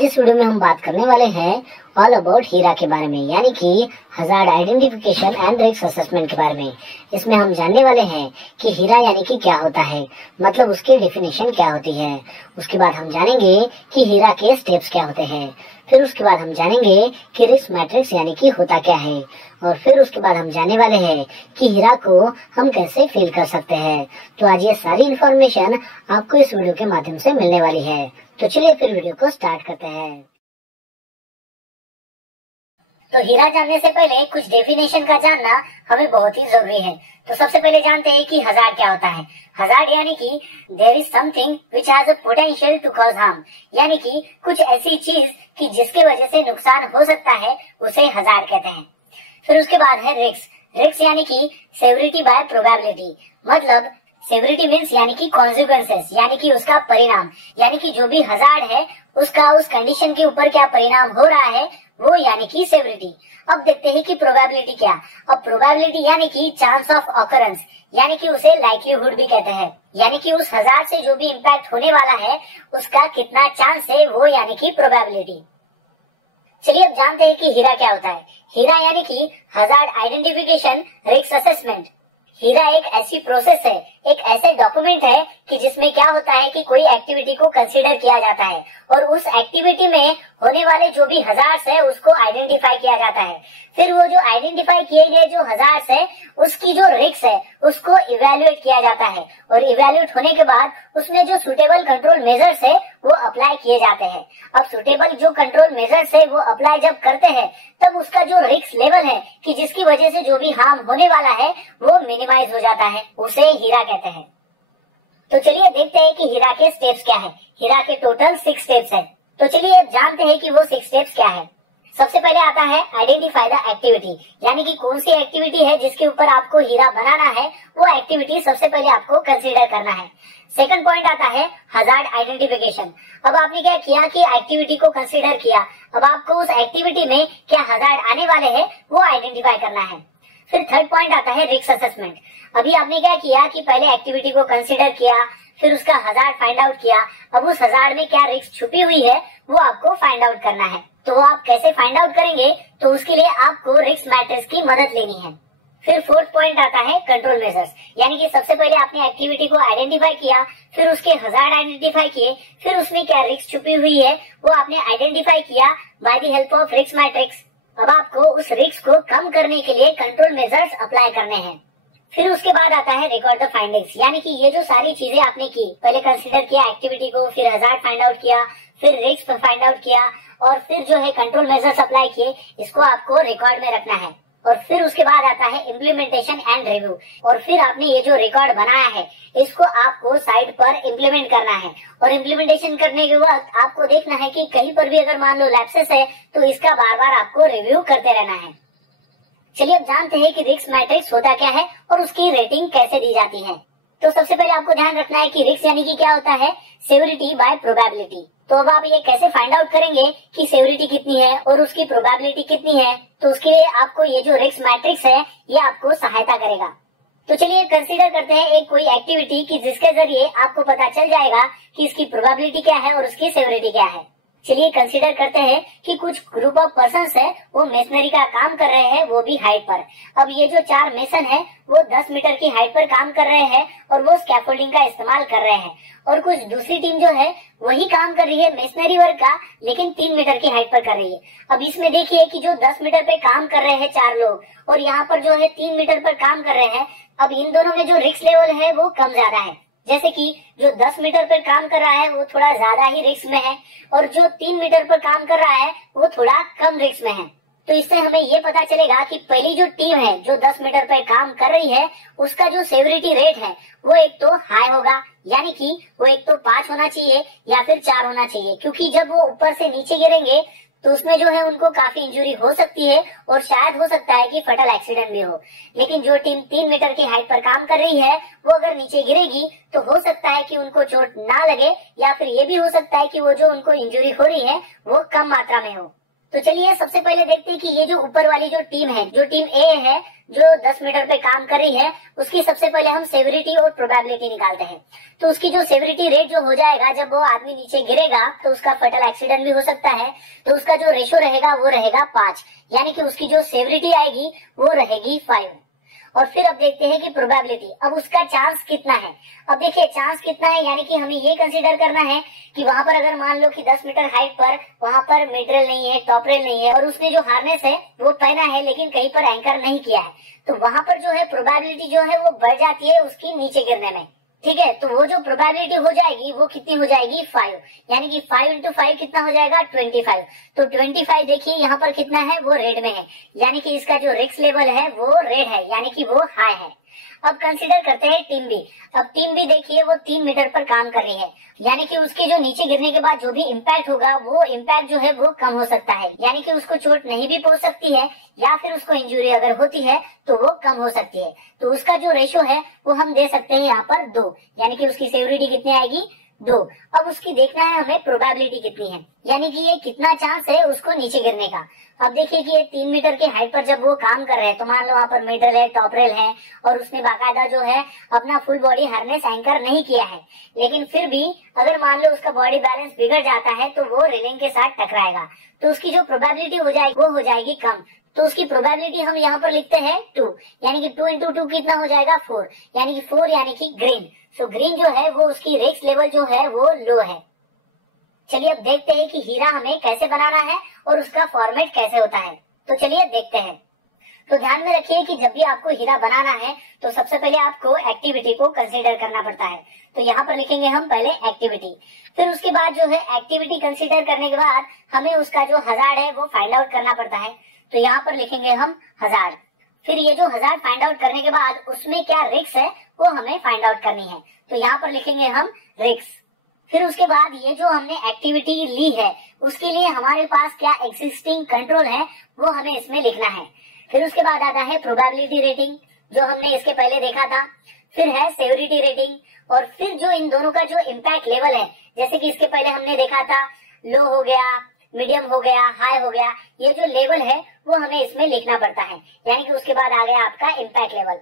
आज इस वीडियो में हम बात करने वाले हैं ऑल अबाउट हीरा के बारे में, यानी कि hazard identification and risk assessment के बारे में। इसमें हम जानने वाले हैं कि हीरा यानी कि क्या होता है, मतलब उसकी डेफिनेशन क्या होती है। उसके बाद हम जानेंगे कि हीरा के स्टेप्स क्या होते हैं। फिर उसके बाद हम जानेंगे कि रिस्क मैट्रिक्स यानी कि होता क्या है। और फिर उसके बाद हम जानने वाले हैं कि हीरा को हम कैसे फिल कर सकते हैं। तो आज ये सारी इन्फॉर्मेशन आपको इस वीडियो के माध्यम से मिलने वाली है। तो चलिए फिर वीडियो को स्टार्ट करते हैं। तो हीरा जानने से पहले कुछ डेफिनेशन का जानना हमें बहुत ही जरूरी है। तो सबसे पहले जानते हैं कि हजार्ड क्या होता है। हजार्ड यानी कि there is something which has a potential to cause harm, यानी कि कुछ ऐसी चीज कि जिसकी वजह से नुकसान हो सकता है, उसे हजार्ड कहते हैं। फिर उसके बाद है रिस्क। रिस्क यानी कि सेवरिटी बाय प्रोबेबिलिटी, मतलब सेवरिटी मीन्स यानी कि कॉन्सिक्वेंसेस, यानी कि उसका परिणाम, यानी कि जो भी हजार्ड है उसका उस कंडीशन के ऊपर क्या परिणाम हो रहा है, वो यानी कि सेवरिटी। अब देखते हैं कि प्रोबेबिलिटी क्या। अब प्रोबेबिलिटी यानी कि चांस ऑफ ऑकरेंस, यानी कि उसे लाइक्लीहुड भी कहते हैं, यानी कि उस हजार्ड से जो भी इम्पैक्ट होने वाला है उसका कितना चांस है, वो यानी कि प्रोबेबिलिटी। चलिए अब जानते हैं कि हीरा क्या होता है। हीरा यानी कि हजार्ड आइडेंटिफिकेशन रिस्क असेसमेंट। हीरा एक ऐसी प्रोसेस है, एक ऐसे डॉक्यूमेंट है कि जिसमें क्या होता है कि कोई एक्टिविटी को कंसीडर किया जाता है और उस एक्टिविटी में होने वाले जो भी हजार्ड्स है उसको आइडेंटिफाई किया जाता है। फिर वो जो आइडेंटिफाई किए गए जो हजार्ड्स है उसकी जो रिस्क है उसको इवेल्युएट किया जाता है और इवेल्युएट होने के बाद उसमें जो सुटेबल कंट्रोल मेजर्स है वो अप्लाई किए जाते हैं। अब सुटेबल जो कंट्रोल मेजर्स है वो अप्लाई जब करते हैं तब उसका जो रिस्क लेवल है कि जिसकी वजह से जो भी हार्म होने वाला है वो मिनिमाइज हो जाता है, उसे हीरा कहते हैं। तो चलिए देखते हैं कि हीरा के स्टेप्स क्या है। हीरा के टोटल 6 स्टेप्स है। तो चलिए अब जानते हैं कि वो 6 स्टेप्स क्या है। सबसे पहले आता है आइडेंटिफाई द एक्टिविटी, यानी कि कौन सी एक्टिविटी है जिसके ऊपर आपको हीरा बनाना है, वो एक्टिविटी सबसे पहले आपको कंसीडर करना है। सेकंड पॉइंट आता है हजार्ड आइडेंटिफिकेशन। अब आपने क्या किया कि एक्टिविटी को कंसीडर किया, अब आपको उस एक्टिविटी में क्या हजार्ड आने वाले हैं वो आइडेंटिफाई करना है। फिर थर्ड पॉइंट आता है रिस्क असेसमेंट। अभी आपने क्या किया कि पहले एक्टिविटी को कंसीडर किया, फिर उसका हजार्ड फाइंड आउट किया। अब उस हजार्ड में क्या रिस्क छुपी हुई है वो आपको फाइंड आउट करना है। तो वो आप कैसे फाइंड आउट करेंगे, तो उसके लिए आपको रिस्क मैट्रिक्स की मदद लेनी है। फिर फोर्थ पॉइंट आता है कंट्रोल मेजर्स, यानी कि सबसे पहले आपने एक्टिविटी को आइडेंटिफाई किया, फिर उसके हजार्ड आइडेंटिफाई किए, फिर उसमें क्या रिस्क छुपी हुई है वो आपने आइडेंटिफाई किया by the help of risk matrix. अब आपको उस रिस्क को कम करने के लिए कंट्रोल मेजर्स अप्लाई करने हैं। फिर उसके बाद आता है रिकॉर्ड द फाइंडिंग्स, यानी कि ये जो सारी चीजें आपने की, पहले कंसीडर किया एक्टिविटी को, फिर हजार्ड फाइंड आउट किया, फिर रिस्क फाइंड आउट किया और फिर जो है कंट्रोल मेजर्स अप्लाई किए, इसको आपको रिकॉर्ड में रखना है। और फिर उसके बाद आता है इम्प्लीमेंटेशन एंड रिव्यू, और फिर आपने ये जो रिकॉर्ड बनाया है इसको आपको साइड पर इम्प्लीमेंट करना है। और इम्प्लीमेंटेशन करने के वक्त आपको देखना है कि कहीं पर भी अगर मान लो लैप्सेस है तो इसका बार बार आपको रिव्यू करते रहना है। चलिए अब जानते हैं कि रिस्क मैट्रिक्स होता क्या है और उसकी रेटिंग कैसे दी जाती है। तो सबसे पहले आपको ध्यान रखना है कि रिस्क यानी कि क्या होता है, सेवरिटी बाय प्रोबेबिलिटी। तो अब आप ये कैसे फाइंड आउट करेंगे कि सेवरिटी कितनी है और उसकी प्रोबेबिलिटी कितनी है, तो उसके लिए आपको ये जो रिस्क मैट्रिक्स है ये आपको सहायता करेगा। तो चलिए कंसीडर करते हैं एक कोई एक्टिविटी कि जिसके जरिए आपको पता चल जाएगा कि इसकी प्रोबेबिलिटी क्या है और उसकी सेवरिटी क्या है। चलिए कंसीडर करते हैं कि कुछ ग्रुप ऑफ पर्सन्स है वो मेसनरी का काम कर रहे हैं, वो भी हाइट पर। अब ये जो 4 मेसन है वो 10 मीटर की हाइट पर काम कर रहे हैं और वो स्कैफोल्डिंग का इस्तेमाल कर रहे हैं। और कुछ दूसरी टीम जो है वही काम कर रही है मेसनरी वर्क का, लेकिन 3 मीटर की हाइट पर कर रही है। अब इसमें देखिए कि जो 10 मीटर पे काम कर रहे हैं 4 लोग और यहाँ पर जो है 3 मीटर पर काम कर रहे हैं, अब इन दोनों में जो रिस्क लेवल है वो कम ज्यादा है। जैसे कि जो 10 मीटर पर काम कर रहा है वो थोड़ा ज्यादा ही रिस्क में है और जो 3 मीटर पर काम कर रहा है वो थोड़ा कम रिस्क में है। तो इससे हमें ये पता चलेगा कि पहली जो टीम है जो 10 मीटर पर काम कर रही है उसका जो सेवरिटी रेट है वो एक तो हाई होगा, यानी कि वो एक तो 5 होना चाहिए या फिर 4 होना चाहिए, क्योंकि जब वो ऊपर से नीचे गिरेंगे तो उसमें जो है उनको काफी इंजुरी हो सकती है और शायद हो सकता है कि फटल एक्सीडेंट भी हो। लेकिन जो टीम 3 मीटर की हाइट पर काम कर रही है वो अगर नीचे गिरेगी तो हो सकता है कि उनको चोट ना लगे या फिर ये भी हो सकता है कि वो जो उनको इंजुरी हो रही है वो कम मात्रा में हो। तो चलिए सबसे पहले देखते हैं कि ये जो ऊपर वाली जो टीम है, जो टीम ए है, जो 10 मीटर पे काम कर रही है, उसकी सबसे पहले हम सेवरिटी और प्रोबेबिलिटी निकालते हैं। तो उसकी जो सेवरिटी रेट जो हो जाएगा, जब वो आदमी नीचे गिरेगा तो उसका फटल एक्सीडेंट भी हो सकता है, तो उसका जो रेशो रहेगा वो रहेगा 5, यानी कि उसकी जो सेवरिटी आएगी वो रहेगी 5। और फिर अब देखते हैं कि प्रोबेबिलिटी, अब उसका चांस कितना है। अब देखिए चांस कितना है, यानी कि हमें ये कंसीडर करना है कि वहां पर अगर मान लो कि 10 मीटर हाइट पर वहां पर मिड रेल नहीं है, टॉप रेल नहीं है, और उसने जो हार्नेस है वो पहना है लेकिन कहीं पर एंकर नहीं किया है, तो वहां पर जो है प्रोबेबिलिटी जो है वो बढ़ जाती है उसकी नीचे गिरने में। ठीक है, तो वो जो प्रोबेबिलिटी हो जाएगी वो कितनी हो जाएगी 5, यानी कि 5 इंटू 5 कितना हो जाएगा 25। तो 25 देखिए यहाँ पर कितना है, वो रेड में है, यानी कि इसका जो रिस्क लेवल है वो रेड है, यानी कि वो हाई है। अब कंसीडर करते हैं टीम बी। अब टीम बी देखिए वो 3 मीटर पर काम कर रही है, यानी कि उसके जो नीचे गिरने के बाद जो भी इम्पैक्ट होगा वो इम्पैक्ट जो है वो कम हो सकता है, यानी कि उसको चोट नहीं भी पहुंच सकती है, या फिर उसको इंजरी अगर होती है तो वो कम हो सकती है। तो उसका जो रेशो है वो हम दे सकते हैं यहाँ पर 2, यानी कि उसकी सेवरिटी कितनी आएगी 2। अब उसकी देखना है हमें प्रोबेबिलिटी कितनी है, यानी कि ये कितना चांस है उसको नीचे गिरने का। अब देखिए कि ये 3 मीटर की हाइट पर जब वो काम कर रहे हैं, तो मान लो वहाँ पर मिड रेल है, टॉप रेल है, और उसने बाकायदा जो है अपना फुल बॉडी हार्नेस एंकर नहीं किया है, लेकिन फिर भी अगर मान लो उसका बॉडी बैलेंस बिगड़ जाता है तो वो रेलिंग के साथ टकराएगा, तो उसकी जो प्रोबेबिलिटी हो जाएगी वो हो जाएगी कम। तो उसकी प्रोबेबिलिटी हम यहाँ पर लिखते हैं 2, यानी कि 2 इंटू 2 कितना हो जाएगा 4, यानी कि 4 यानी कि ग्रीन। सो ग्रीन जो है वो उसकी रिस्क लेवल जो है वो लो है। चलिए अब देखते हैं कि हीरा हमें कैसे बनाना है और उसका फॉर्मेट कैसे होता है। तो चलिए देखते हैं। तो ध्यान में रखिए कि जब भी आपको हीरा बनाना है तो सबसे पहले आपको एक्टिविटी को कंसीडर करना पड़ता है। तो यहाँ पर लिखेंगे हम पहले एक्टिविटी, फिर उसके बाद जो है एक्टिविटी कंसीडर करने के बाद हमें उसका जो हजार्ड है वो फाइंड आउट करना पड़ता है। तो यहाँ पर लिखेंगे हम हजार्ड, फिर ये जो हजार्ड फाइंड आउट करने के बाद उसमें क्या रिस्क है वो हमें फाइंड आउट करनी है। तो यहाँ पर लिखेंगे हम रिस्क, फिर उसके बाद ये जो हमने एक्टिविटी ली है उसके लिए हमारे पास क्या एग्जिस्टिंग कंट्रोल है वो हमें इसमें लिखना है। फिर उसके बाद आता है प्रोबेबिलिटी रेटिंग जो हमने इसके पहले देखा था, फिर है सेवरिटी रेटिंग, और फिर जो इन दोनों का जो इम्पैक्ट लेवल है, जैसे कि इसके पहले हमने देखा था लो हो गया, मीडियम हो गया, हाई हो गया, ये जो लेवल है वो हमें इसमें लिखना पड़ता है, यानी कि उसके बाद आ गया आपका इम्पैक्ट लेवल।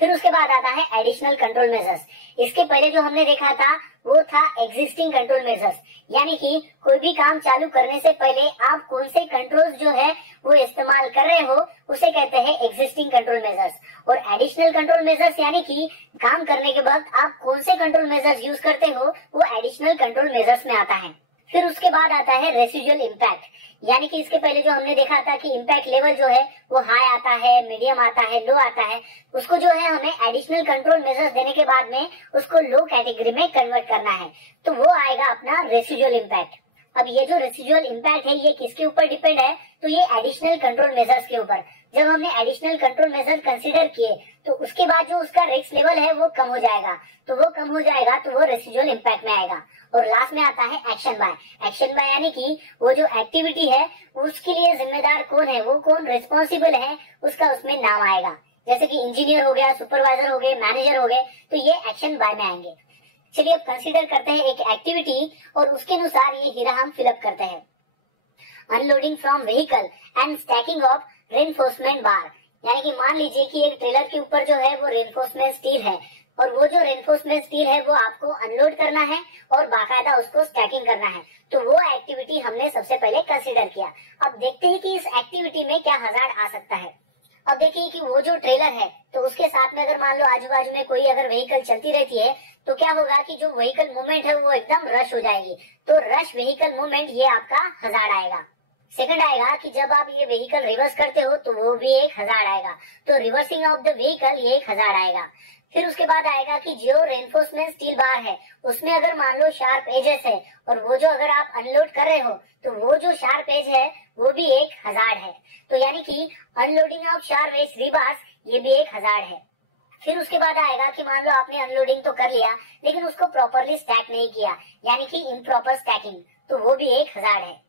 फिर उसके बाद आता है एडिशनल कंट्रोल मेजर्स। इसके पहले जो हमने देखा था वो था एग्जिस्टिंग कंट्रोल मेजर्स, यानी कि कोई भी काम चालू करने से पहले आप कौन से कंट्रोल्स जो है वो इस्तेमाल कर रहे हो उसे कहते हैं एग्जिस्टिंग कंट्रोल मेजर्स। और एडिशनल कंट्रोल मेजर्स यानी कि काम करने के वक्त आप कौन से कंट्रोल मेजर्स यूज करते हो वो एडिशनल कंट्रोल मेजर्स में आता है। फिर उसके बाद आता है रेसिडुअल इम्पैक्ट, यानी कि इसके पहले जो हमने देखा था कि इम्पैक्ट लेवल जो है वो हाई आता है, मीडियम आता है, लो आता है, उसको जो है हमें एडिशनल कंट्रोल मेजर्स देने के बाद में उसको लो कैटेगरी में कन्वर्ट करना है, तो वो आएगा अपना रेसिडुअल इम्पैक्ट। अब ये जो रेसिडुअल इम्पैक्ट है ये किसके ऊपर डिपेंड है, तो ये एडिशनल कंट्रोल मेजर्स के ऊपर। जब हमने एडिशनल कंट्रोल मेजर कंसीडर किए तो उसके बाद जो उसका रिस्क लेवल है वो कम हो जाएगा, तो वो कम हो जाएगा तो वो रेसिडुअल इम्पैक्ट में आएगा। और लास्ट में आता है एक्शन बाय। एक्शन बाय यानी कि वो जो एक्टिविटी है उसके लिए जिम्मेदार कौन है, वो कौन रिस्पॉन्सिबल है, उसका उसमें नाम आएगा। जैसे कि इंजीनियर हो गया, सुपरवाइजर हो गए, मैनेजर हो गए, तो ये एक्शन बाय में आएंगे। चलिए अब कंसीडर करते हैं एक एक्टिविटी और उसके अनुसार ये हीरा हम फिलअप करते हैं। Unloading from vehicle and stacking of reinforcement बार, यानी कि मान लीजिए कि एक ट्रेलर के ऊपर जो है वो रेनफोर्समेंट स्टील है और वो जो रेनफोर्समेंट स्टील है वो आपको अनलोड करना है और बाकायदा उसको स्टैकिंग करना है, तो वो एक्टिविटी हमने सबसे पहले कंसीडर किया। अब देखते हैं कि इस एक्टिविटी में क्या हजार्ड आ सकता है। अब देखिए कि वो जो ट्रेलर है तो उसके साथ में अगर मान लो आजू बाजू में कोई अगर व्हीकल चलती रहती है तो क्या होगा कि जो व्हीकल मूवमेंट है वो एकदम रश हो जाएगी, तो रश व्हीकल मूवमेंट ये आपका हजार्ड आएगा। सेकंड आएगा कि जब आप ये व्हीकल रिवर्स करते हो तो वो भी एक हजार्ड आएगा, तो रिवर्सिंग ऑफ द व्हीकल ये एक हजार्ड आएगा। फिर उसके बाद आएगा कि जो रेनफोर्समेंट स्टील बार है उसमें अगर मान लो शार्प एजेस है और वो जो अगर आप अनलोड कर रहे हो तो वो जो शार्प एज है वो भी एक हजार्ड है, तो यानी कि unloading of sharp edge rebars ये भी एक हजार्ड है। फिर उसके बाद आएगा कि मान लो आपने अनलोडिंग तो कर लिया लेकिन उसको प्रॉपरली स्टैक नहीं किया, यानी कि इम्प्रॉपर स्टैकिंग, तो वो भी एक हजार्ड है।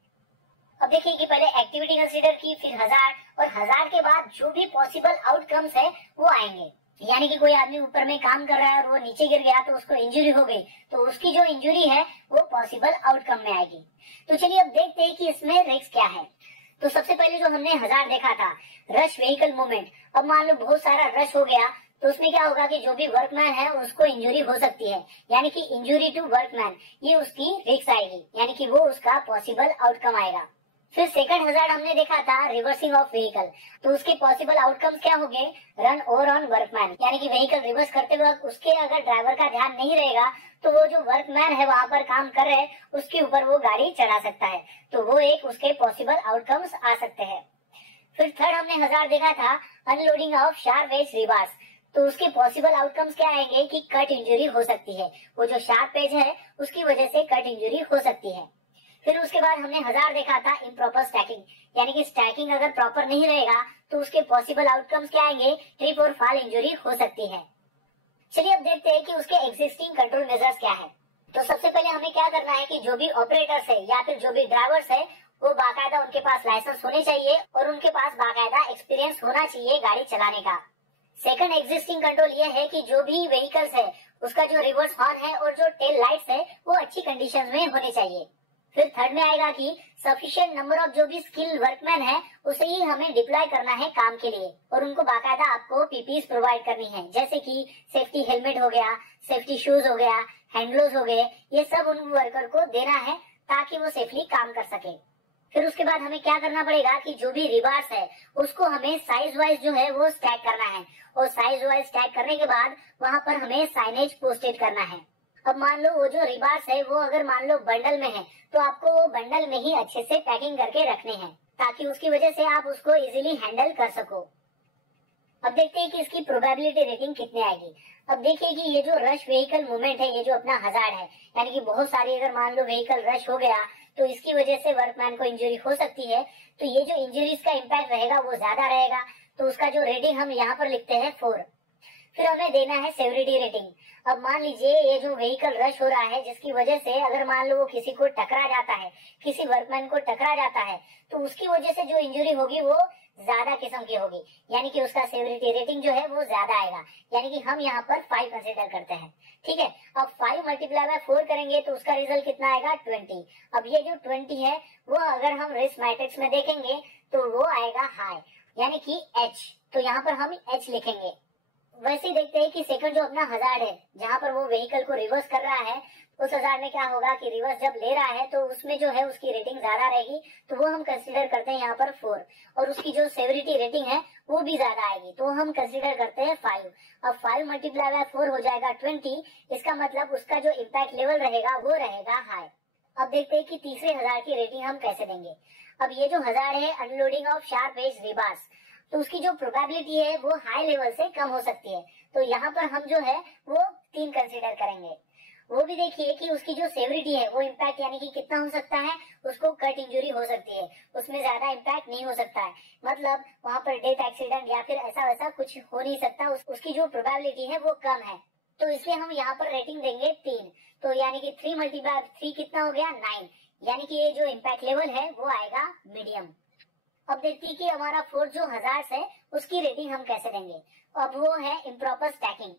अब देखिए कि पहले एक्टिविटी कंसीडर की, फिर हजार्ड, और हजार्ड के बाद जो भी पॉसिबल आउटकम्स है वो आएंगे। यानी कि कोई आदमी ऊपर में काम कर रहा है और वो नीचे गिर गया तो उसको इंजरी हो गई, तो उसकी जो इंजरी है वो पॉसिबल आउटकम में आएगी। तो चलिए अब देखते हैं कि इसमें रिस्क क्या है। तो सबसे पहले जो हमने 1000 देखा था, रश व्हीकल मूवमेंट। अब मान लो बहुत सारा रश हो गया तो उसमें क्या होगा कि जो भी वर्कमैन है उसको इंजरी हो सकती है, यानी कि इंजरी टू वर्कमैन, ये उसकी रिस्क आएगी, यानी कि वो उसका पॉसिबल आउटकम आएगा। फिर सेकंड 1000 हमने देखा था रिवर्सिंग ऑफ व्हीकल, तो उसके पॉसिबल आउटकम्स क्या हो गए, रन ओवर ऑन वर्कमैन, यानी कि व्हीकल रिवर्स करते वक्त उसके अगर ड्राइवर का ध्यान नहीं रहेगा तो वो जो वर्कमैन है वहां पर काम कर रहे उसके ऊपर वो गाड़ी चढ़ा सकता है, तो वो एक उसके पॉसिबल आउटकम्स आ सकते हैं। फिर थर्ड हमने 1000 देखा था unloading of sharp edge rebars, तो उसके पॉसिबल आउटकम्स क्या आएंगे कि कट इंजरी हो सकती है, वो जो शार्प एज है उसकी वजह से कट इंजरी हो सकती है। फिर उसके बाद हमने 1000 देखा था इम्प्रॉपर स्टैकिंग, यानी कि स्टैकिंग अगर प्रॉपर नहीं रहेगा तो उसके पॉसिबल आउटकम्स क्या आएंगे, ट्रिप और फॉल इंजरी हो सकती है। चलिए अब देखते हैं कि उसके एग्जिस्टिंग कंट्रोल मेजर्स क्या है। तो सबसे पहले हमें क्या करना है कि जो भी ऑपरेटर्स है या फिर जो भी ड्राइवर्स है वो बाकायदा उनके पास लाइसेंस होने चाहिए और उनके पास बाकायदा एक्सपीरियंस होना चाहिए गाड़ी चलाने का। सेकंड एग्जिस्टिंग कंट्रोल ये है कि जो भी व्हीकल्स है उसका जो रिवर्स हॉर्न है और जो टेल लाइट्स है वो अच्छी कंडीशन में होने चाहिए। फिर थर्ड में आएगा कि सफिशिएंट नंबर ऑफ जो भी स्किल वर्कमैन है उसे ही हमें डिप्लॉय करना है काम के लिए, और उनको बाकायदा आपको पीपीस प्रोवाइड करनी है, जैसे कि सेफ्टी हेलमेट हो गया, सेफ्टी शूज हो गया, हैंड ग्लोव्स हो गए, ये सब उन वर्कर को देना है ताकि वो सेफली काम कर सके। फिर उसके बाद हमें क्या करना पड़ेगा कि जो भी रिबार्स है उसको हमें साइज वाइज जो है वो स्टैक करना है, और साइज वाइज स्टैक करने के बाद वहां पर हमें साइनेज पोस्टेड करना है। अब मान लो वो जो रिबार्स है वो अगर मान लो बंडल में है तो आपको वो बंडल में ही अच्छे से पैकिंग करके रखने हैं ताकि उसकी वजह से आप उसको इजीली हैंडल कर सको। अब देखते हैं कि इसकी प्रोबेबिलिटी रेटिंग कितनी आएगी। अब देखिए कि ये जो रश व्हीकल मूवमेंट है, ये जो अपना 1000 है, यानी कि बहुत सारी अगर मान लो व्हीकल रश हो गया तो इसकी वजह से वर्कमैन को इंजरी हो सकती है, तो ये जो इंजरीज का इम्पैक्ट रहेगा वो ज्यादा रहेगा, तो उसका जो रेटिंग हम यहाँ पर लिखते हैं 4। फिर हमें देना है सेवरिटी रेटिंग। अब मान लीजिए ये जो व्हीकल रश हो रहा है जिसकी वजह से अगर मान लो वो किसी को टकरा जाता है, किसी वर्कमैन को टकरा जाता है, तो उसकी वजह से जो इंजरी होगी वो ज्यादा किस्म की होगी, यानी कि उसका सेवरिटी रेटिंग जो है वो ज्यादा आएगा, यानी कि हम यहाँ पर 5 कंसिडर करते हैं। ठीक है, अब 5 मल्टीप्लाई बाय 4 करेंगे तो उसका रिजल्ट कितना आएगा, 20। अब ये जो 20 है वो अगर हम रिस्क मैट्रिक्स में देखेंगे तो वो आएगा हाई, यानी कि H, तो यहाँ पर हम H लिखेंगे। वैसे ही देखते हैं कि सेकंड जो अपना 1000 है जहाँ पर वो व्हीकल को रिवर्स कर रहा है, उस 1000 में क्या होगा कि रिवर्स जब ले रहा है तो उसमें जो है उसकी रेटिंग ज्यादा रहेगी, तो वो हम कंसीडर करते हैं यहाँ पर 4, और उसकी जो सेवरिटी रेटिंग है वो भी ज्यादा आएगी, तो हम कंसीडर करते हैं 5। अब 5 मल्टीप्लाई बाय 4 हो जाएगा 20, इसका मतलब उसका जो इम्पैक्ट लेवल रहेगा वो रहेगा हाई। अब देखते हैं कि तीसरे 1000 की रेटिंग हम कैसे देंगे। अब ये जो 1000 है unloading of sharp edge rebars, तो उसकी जो प्रोबेबिलिटी है वो हाई लेवल से कम हो सकती है, तो यहाँ पर हम जो है वो 3 कंसीडर करेंगे। वो भी देखिए कि उसकी जो सेवरिटी है वो इम्पैक्ट यानी कि कितना हो सकता है, उसको कट इंजरी हो सकती है, उसमें ज्यादा इम्पैक्ट नहीं हो सकता है, मतलब वहां पर डेथ एक्सीडेंट या फिर ऐसा वैसा कुछ हो नहीं सकता, उसकी जो प्रोबेबिलिटी है वो कम है, तो इसलिए हम यहाँ पर रेटिंग देंगे 3। तो यानी कि 3 मल्टीप्लाई 3 कितना हो गया, 9, यानी कि ये जो इम्पैक्ट लेवल है वो आएगा मीडियम। अब देखते हैं कि हमारा फोर्थ जो 1000 है उसकी रेटिंग हम कैसे देंगे। अब वो है इम्प्रॉपर स्टैकिंग।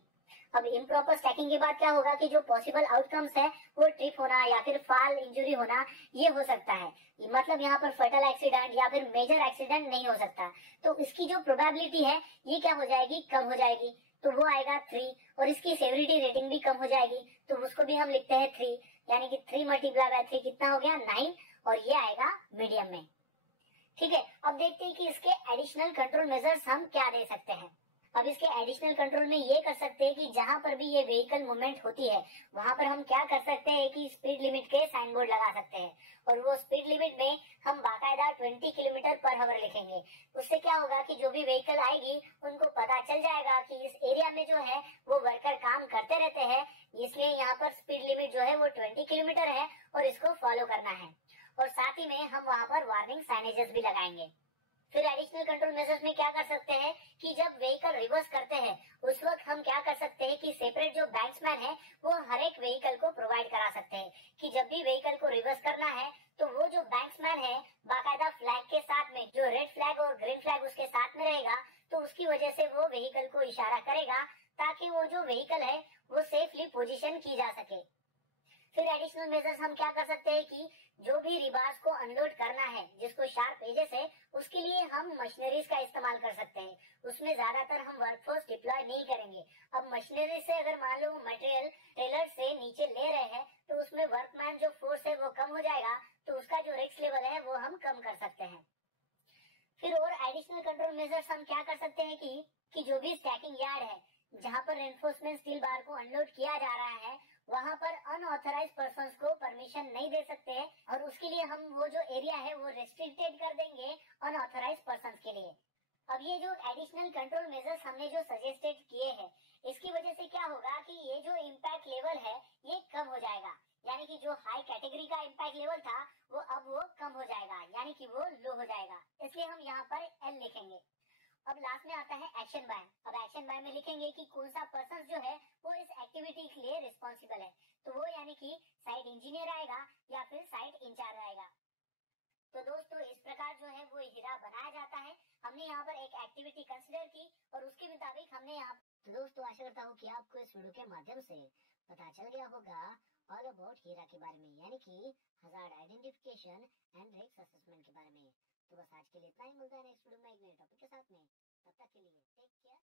अब इम्प्रॉपर स्टैकिंग के बाद क्या होगा कि जो पॉसिबल आउटकम्स है वो ट्रिप होना या फिर फॉल इंजरी होना ये हो सकता है, मतलब यहाँ पर फटल एक्सीडेंट या फिर मेजर एक्सीडेंट नहीं हो सकता, तो इसकी जो प्रोबेबिलिटी है ये क्या हो जाएगी, कम हो जाएगी, तो वो आएगा 3, और इसकी सेवरिटी रेटिंग भी कम हो जाएगी, तो उसको भी हम लिखते हैं 3, यानी कि 3 मल्टीप्लाई बाय 3 कितना हो गया, 9, और ये आएगा मीडियम में। ठीक है, अब देखते हैं कि इसके एडिशनल कंट्रोल मेजर्स हम क्या दे सकते हैं। अब इसके एडिशनल कंट्रोल में ये कर सकते हैं कि जहां पर भी ये व्हीकल मूवमेंट होती है वहां पर हम क्या कर सकते हैं कि स्पीड लिमिट के साइन बोर्ड लगा सकते हैं, और वो स्पीड लिमिट में हम बाकायदा 20 किलोमीटर पर आवर लिखेंगे। उससे क्या होगा कि जो भी व्हीकल आएगी उनको पता चल जाएगा कि इस एरिया में जो है वो वर्कर काम करते रहते हैं, इसलिए यहाँ पर स्पीड लिमिट जो है वो 20 किलोमीटर है और इसको फॉलो करना है, और साथ ही में हम वहाँ पर वार्निंग साइनेजेस भी लगाएंगे। फिर एडिशनल कंट्रोल मेजर्स में क्या कर सकते हैं कि जब व्हीकल रिवर्स करते हैं उस वक्त हम क्या कर सकते हैं कि सेपरेट जो बैंक्समैन है वो हर एक व्हीकल को प्रोवाइड करा सकते हैं कि जब भी व्हीकल को रिवर्स करना है तो वो जो बैंक्समैन है बाकायदा फ्लैग के साथ में, जो रेड फ्लैग और ग्रीन फ्लैग उसके साथ में रहेगा, तो उसकी वजह से वो व्हीकल को इशारा करेगा ताकि वो जो व्हीकल है वो सेफली पोजीशन की जा सके। फिर एडिशनल मेजर्स हम क्या कर सकते हैं कि जो भी रिबार्स को अनलोड करना है, जिसको शार्प एजेस है, उसके लिए हम मशीनरीज का इस्तेमाल कर सकते हैं। उसमें ज्यादातर हम वर्कफोर्स डिप्लॉय नहीं करेंगे। अब मशीनरी से अगर मान लो मटेरियल ट्रेलर से नीचे ले रहे हैं तो उसमें वर्कमैन जो फोर्स है वो कम हो जाएगा, तो उसका जो रिस्क लेवल है वो हम कम कर सकते हैं। फिर और एडिशनल कंट्रोल मेजर्स हम क्या कर सकते हैं कि जो भी स्टैकिंग यार्ड है, जहां पर रेनफोर्समेंट स्टील बार को अनलोड किया जा रहा है, वहां पर अनऑथराइज पर्संस को परमिशन नहीं दे सकते हैं, और उसके लिए हम वो जो एरिया है वो रेस्ट्रिक्टेड कर देंगे अनऑथराइज पर्संस के लिए। अब ये जो एडिशनल कंट्रोल मेजर्स हमने जो सजेस्टेड किए हैं, इसकी वजह से क्या होगा कि ये जो इम्पैक्ट लेवल है ये कम हो जाएगा। यानी कि जो हाई कैटेगरी का इम्पैक्ट लेवल था वो कम हो जाएगा, यानी कि वो लो हो जाएगा। इसलिए हम यहाँ पर एल लिखेंगे। अब लास्ट में आता है एक्शन बाय। अब एक्शन बाय में लिखेंगे कि कौन सा पर्सन जो है वो इस एक्टिविटी के लिए रिस्पॉन्सिबल है। तो वो यानी कि साइट इंजीनियर आएगा या फिर साइट इंचार्ज आएगा। तो दोस्तों इस प्रकार जो है वो हीरा बनाया जाता है। हमने यहाँ पर एक एक्टिविटी कंसिडर की और उसके मुताबिक हमने यहाँ। तो दोस्तों आशा करता हूँ कि आपको इस वीडियो के माध्यम से पता चल गया होगा ऑल अबाउट हीरा के बारे में, यानी कि hazard identification and risk assessment के बारे में। तो बस आज के लिए इतना ही, मिलता है नेक्स्ट वीडियो में एक नए टॉपिक के साथ में। तब तक के लिए टेक केयर।